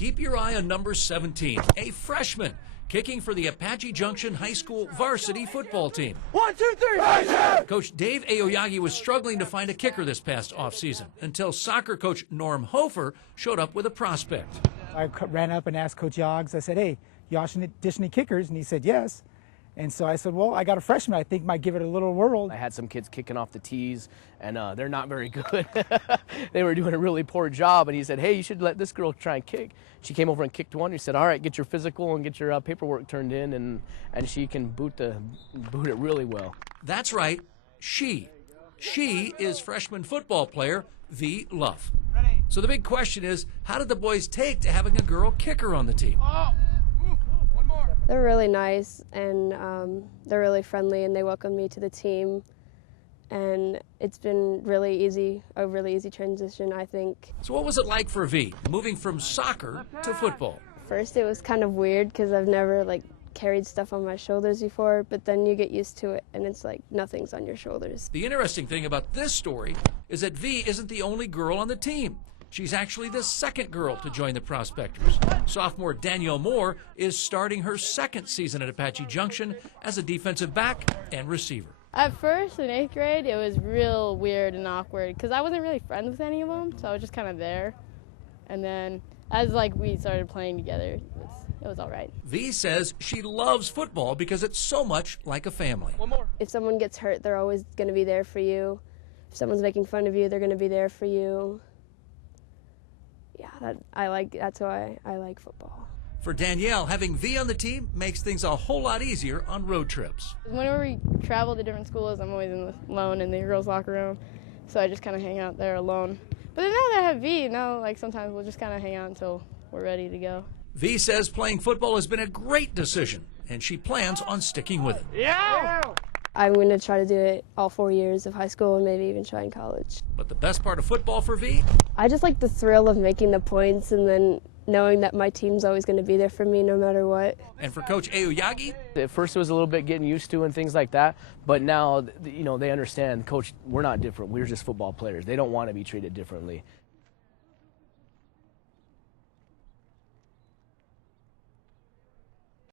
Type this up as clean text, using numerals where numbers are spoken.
keep your eye on number 17, a freshman, kicking for the Apache Junction High School varsity football team. 1, 2, 3, Coach Dave Aoyagi was struggling to find a kicker this past offseason until soccer coach Norm Hofer showed up with a prospect. I ran up and asked Coach Yoggs, I said, hey, you audition any kickers? And he said, yes. And so I said, well, I got a freshman I think might give it a little whirl. I had some kids kicking off the tees, and they're not very good. They were doing a really poor job, and he said, hey, you should let this girl try and kick. She came over and kicked one. He said, all right, get your physical and get your paperwork turned in, and she can boot it really well. That's right, she. She is freshman football player Vie Luff. So the big question is, how did the boys take to having a girl kicker on the team? They're really nice, and they're really friendly, and they welcomed me to the team. And it's been really easy, a really easy transition, I think. So what was it like for Vie, moving from soccer to football? First, it was kind of weird because I've never carried stuff on my shoulders before, but then you get used to it, and it's like nothing's on your shoulders. The interesting thing about this story is that Vie isn't the only girl on the team. She's actually the second girl to join the Prospectors. Sophomore Danielle Moore is starting her second season at Apache Junction as a defensive back and receiver. At first, in 8th grade, it was real weird and awkward because I wasn't really friends with any of them, so I was just kind of there. And then as we started playing together, it was all right. Vie says she loves football because it's so much like a family. One more. If someone gets hurt, they're always going to be there for you. If someone's making fun of you, they're going to be there for you. Yeah, that's why I like football. For Danielle, having Vie on the team makes things a whole lot easier on road trips. Whenever we travel to different schools, I'm always alone in the girls' locker room, so I just kind of hang out there alone. But then now that I have Vie, sometimes we'll just kind of hang out until we're ready to go. Vie says playing football has been a great decision, and she plans on sticking with it. Yeah! I'm going to try to do it all 4 years of high school and maybe even try in college. But the best part of football for Vie? I just like the thrill of making the points and then knowing that my team's always going to be there for me no matter what. And for Coach Aoyagi? At first it was a little bit getting used to and things like that, but now, they understand, Coach, we're not different. We're just football players. They don't want to be treated differently.